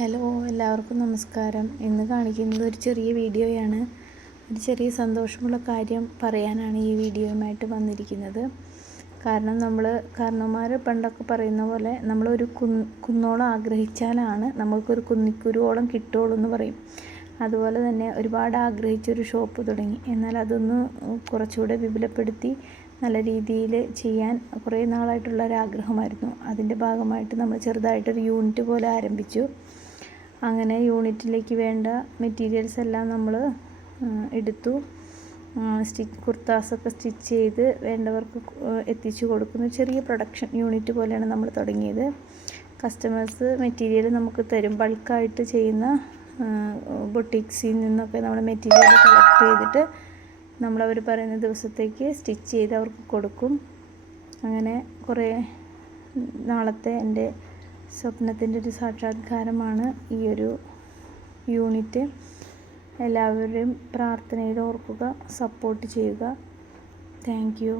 Hello, എല്ലാവർക്കും നമസ്കാരം. ഇന്ന് കാണിക്കുന്നത് ഒരു ചെറിയ വീഡിയോയാണ്. ഒരു ചെറിയ സന്തോഷമുള്ള കാര്യം പറയാനാണ് ഈ വീഡിയോയുമായിട്ട് വന്നിരിക്കുന്നത്. കാരണം കാരണവന്മാർ പണ്ടൊക്കെ പറയുന്ന പോലെ നമ്മളൊരു കുന്നോളം ആഗ്രഹിച്ചാലാണ് നമ്മൾക്കൊരു കുന്നിക്കുരുവോളം കിട്ടുള്ളൂ എന്ന് പറയും. അതുപോലെ തന്നെ ഒരുപാട് ആഗ്രഹിച്ചൊരു ഷോപ്പ് തുടങ്ങി. എന്നാൽ അതൊന്ന് കുറച്ചുകൂടെ വിപുലപ്പെടുത്തി നല്ല രീതിയിൽ ചെയ്യാൻ കുറേ നാളായിട്ടുള്ളൊരാഗ്രഹമായിരുന്നു. അതിൻ്റെ ഭാഗമായിട്ട് നമ്മൾ ചെറുതായിട്ടൊരു യൂണിറ്റ് പോലെ ആരംഭിച്ചു. അങ്ങനെ യൂണിറ്റിലേക്ക് വേണ്ട മെറ്റീരിയൽസ് എല്ലാം നമ്മൾ എടുത്തു. കുർത്താസൊക്കെ സ്റ്റിച്ച് ചെയ്ത് വേണ്ടവർക്ക് എത്തിച്ചു കൊടുക്കുന്ന ചെറിയ പ്രൊഡക്ഷൻ യൂണിറ്റ് പോലെയാണ് നമ്മൾ തുടങ്ങിയത്. കസ്റ്റമേഴ്സ് മെറ്റീരിയൽ നമുക്ക് തരും. ബൾക്കായിട്ട് ചെയ്യുന്ന ബൊട്ടിക്സിൽ നിന്നൊക്കെ നമ്മൾ മെറ്റീരിയൽ കളക്ട് ചെയ്തിട്ട് നമ്മളവർ പറയുന്ന ദിവസത്തേക്ക് സ്റ്റിച്ച് ചെയ്ത് അവർക്ക് കൊടുക്കും. അങ്ങനെ കുറേ നാളത്തെ എൻ്റെ സ്വപ്നത്തിൻ്റെ ഒരു സാക്ഷാത്കാരമാണ് ഈ ഒരു യൂണിറ്റ്. എല്ലാവരെയും പ്രാർത്ഥനയിൽ ഓർക്കുക, സപ്പോർട്ട് ചെയ്യുക. Thank you.